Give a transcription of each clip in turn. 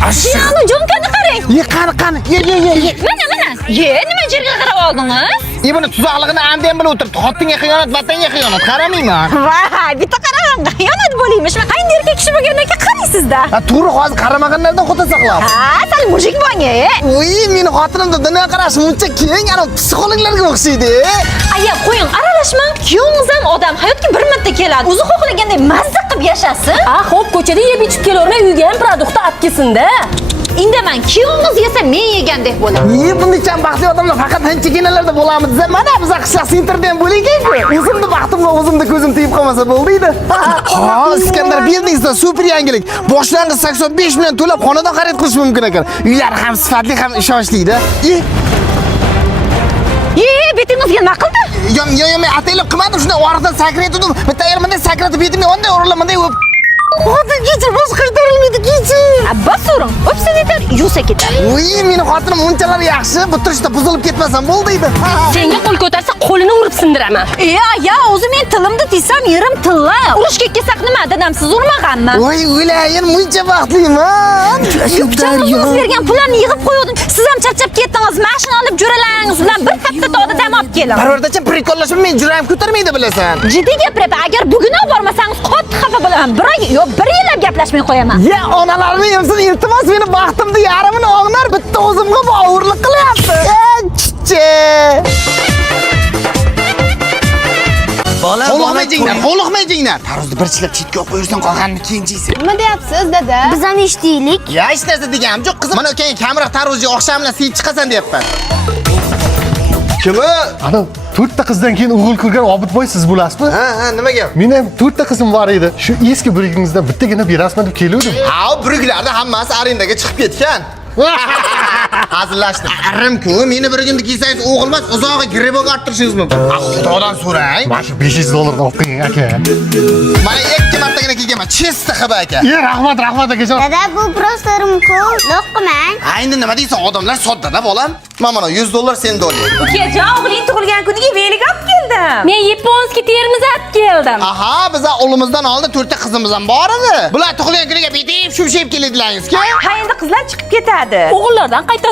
Jinomi jomkani qarang. Ye qani. Ye. Mana. Nima yerga qarab oldingiz? Buni tuzoqligini andan bilib o'tiribdi. Xotinga xiyonat, vatanga xiyonat. Qaramayman. Voy, bitta qarang, xiyonat bo'laymish. Qaysi erkak kishi bo'lgandan keyin qaraysizda. To'g'ri, hozir qaramaganlardan xudo saqlab. Sal mujik bo'ng-a. Voy, meni xotinimda dunyo qarashi muncha keng, ana psixologlarga o'xshaydi. Aya, qo'ying, aralashmang. Kuyovingiz ham odam hayotga bir marta keladi. O'zi xohlaganday mazza qilib yashasin. Xo'p, ko'chada yeb ichib kelavermay, uyga ham produktni olib kelsin-da. Indaman, kuyovingiz yesa men yegandek bo'ladi. Bunday baxtli odamlar faqat hanchaginalarda bo'lamiz. Mana biz shaxsiy internet bo'laylik-ku. O'zimni baxtimga o'zimda ko'zim tegib qolmasa bo'ldi-edi. Iskandar Buildings'da super yangilik. Boshlang'ich 85 million to'lab xonadon xarid qilish mumkin ekan. Uylar ham sifatli ham ishonchli-da. Betingizga nima qildi? Men ataylab qilmadim, shunday oriqdan sakraydim. Bitta yer bunday sakratib yedim, onday o'rinlamanday o'p. Xotin kechir, bosh qaytarilmaydi, kechir. Bas so'ring, o'psa yetar, yuvsa ketar. Voy, meni xotinim unchalar yaxshi, bitirishda buzilib ketmasam bo'ldi edi. Senga qo'l ko'tarsa, qo'lini urib sindiraman. Ya, o'zi men tilimda desam, yerim tilla. Urushga kelsak nima, dadamsiz urmaganmi? Voy, o'layin, muncha baxtliman. Daryo bergan pullarni yig'ib qo'ydim. Siz ham charchab ketdingiz. Mashina olib jo'ralaringiz bilan bir katta tog'da dam olib keling. Parvardacha prikollashib, men jurayim ko'tarmaydi bilasan. Jiddiy gapiryapman. Agar bugun olib bormasangiz, qattiq xafa bo'laman. Bir yillab gaplashmay qo'yaman. Ya, onalarni yemsin, iltimos meni baxtimni yarimini og'nar, bitta o'zimga bo'g'irlik qilyapti. Qo'liqmayjinglar. Tarozda bir chilab chetga olib qo'yursan, qolganini keyin jiysan. Nima deyapsiz, dada? Biz ham eshitdik. Ya, hech narsa deganim yo'q, qizim. Mana ukang kamroq tarozga o'xshamla siyib chiqasan deyapman. Kimi? Ana 4 ta qizdan keyin o'g'il ko'rgan Obidboy siz bo'lasizmi? Ha, nima gap? Men ham 4 ta qizim bor edi. Shu eski burugingizdan bittagina berasizmi deb kelgandim. Ha, buruglarda hammasi arendaga chiqib ketgan. Hazillashdim. Arim-ku, meni burugimni kiysangiz o'g'ilmas, uzog'i greboga orttirishingiz mumkin. Xudodan so'rang. Mana shu 500 dollardan olib qo'ying aka. Mana 2 martagina kiyganman. Chista xaba aka. Rahmat akajon. Dada, bu prosta rimku. Lo'qmang. Endi nima deysan, odamlar soddada bolam. Mana 100 dollar sen do'li. Ukajon, o'g'ling tug'ilgan kuniga velik olib keldim. Men yaponskiy termiz olib keldim. Aha, biz o'g'limizdan oldin 4 ta qizimiz ham bor edi. Bular tug'ilgan kuniga bitib, shumshayib keladilaringizku. Ha, endi qizlar chiqib ketadi. O'g'illardan qaytadi.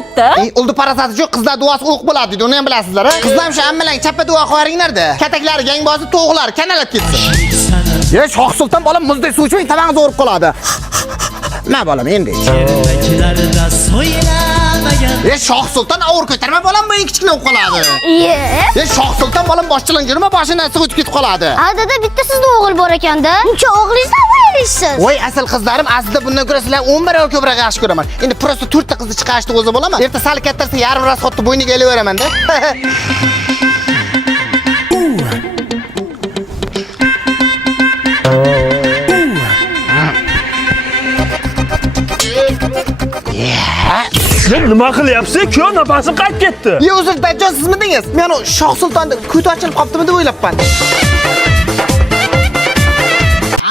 Uldi parasati yo'q, qizlar duosi o'q bo'ladi deydi. Uni ham bilasizlar, ha? Qizlar ham shu ammalang chappa duo qo'yaringlar-da. Kataklari gang bosib, to'g'lar kanalab ketsin. Ya, Shoh Sulton bolam muzdek suv ichmang, tabağingiz o'rib qoladi. Nima bolam endi? Ya, Shoh Sulton avur ko'tarma bolam, bu kichkina bo'lib qoladi. Ya, Shoh Sulton bolam boshchilan yurma, boshini sig'ib o'tib ketib qoladi. Dada, bitta sizda o'g'il bor ekanda. Uncha o'g'lingizdan voylisiz. Voy, asl qizlarim, aslida bundan ko'ra sizlar 11 oy ko'proq yaxshi ko'raman. Endi prosta 4 ta qizni chiqarishni o'zi bo'laman. Erta sal kattarsa yarim rasxotni bo'yniga elaveraman-da. Sen nima qilyapsiz? Kuyo nafasim qaytib ketdi. Yo, o'zir Dajjal sizmidingiz? Men o Shoh Sultonda ko'ti ochilib qolibdimi deb o'ylabman.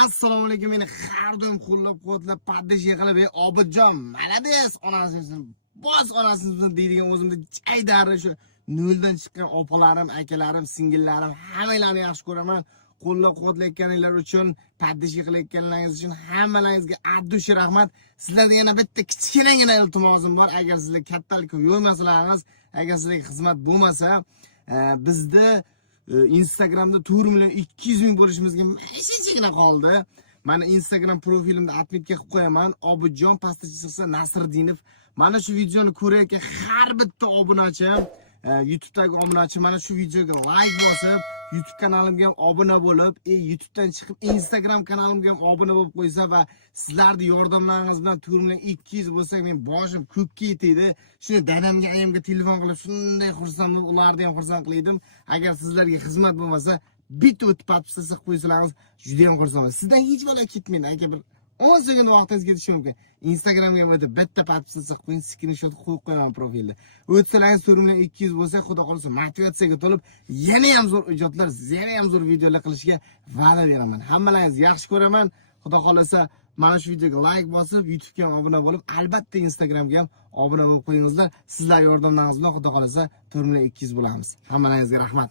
Assalomu alaykum, meni har doim qo'llab-quvvatlab, paddish yiqilib, Obidjon, malades, onasini bos onasini deydigan o'zimda jaydari shu noldan chiqqan opalarim, akalarim, singillarim hammalarini yaxshi ko'raman. Qo'llab-quvvatlayotganinglar uchun, paddish yiqilayotganlaringiz uchun hammalaringizga addushi rahmat. Sizlarga yana bitta kichkinagina iltimosim bor. Agar sizlar kattalikka yo'lmasalaringiz, agar sizlarga xizmat bo'lmasa, bizda Instagramda 4 million 200 ming bo'lishimizga shunchagina qoldi. Mana Instagram profilimda atmitga qilib qo'yaman. Obidjon pastda chiqsa Nasriddinov. Mana shu videoni ko'rayotgan har bitta obunachim, YouTube'dagi obunachi mana shu videoga like bosib, YouTube kanalimga ham obuna bo'lib, YouTube'dan chiqib Instagram kanalimga ham obuna bo'lib qo'ysa va sizlarning yordamlaringiz bilan 4 million 200 bo'lsak, men boshim ko'kka yetadi. Shuni dadamga, ayamga telefon qilib, shunday xursand bo'lib, ularni ham xursand qildim. Agar sizlarga xizmat bo'lmasa, bitta o'tib patpisa qilib qo'ysalaringiz, juda ham xursand bo'laman. Sizdan hech bo'lmay ketmaydi, aka bir 10 sekund vaqtingiz ketishi mumkin. Instagramga o'tib bitta patpisa qilib qo'ying, screenshot qo'yib qo'yaman profilda. O'tsalaringiz 4 million 200 bo'lsa, xudo qolsa motivatsiyaga to'lib, yana ham zo'r ijodlar, yana ham zo'r videolar qilishga va'da beraman. Hammalaringizni yaxshi ko'raman. Xudo qolsa, mana shu videoga like bosib, YouTube'ga ham obuna bo'lib, albatta Instagramga ham obuna bo'lib qo'yingizlar. Sizlar yordamlaringiz bilan xudo qolsa 4 million 200 bo'lamiz. Hammalaringizga rahmat.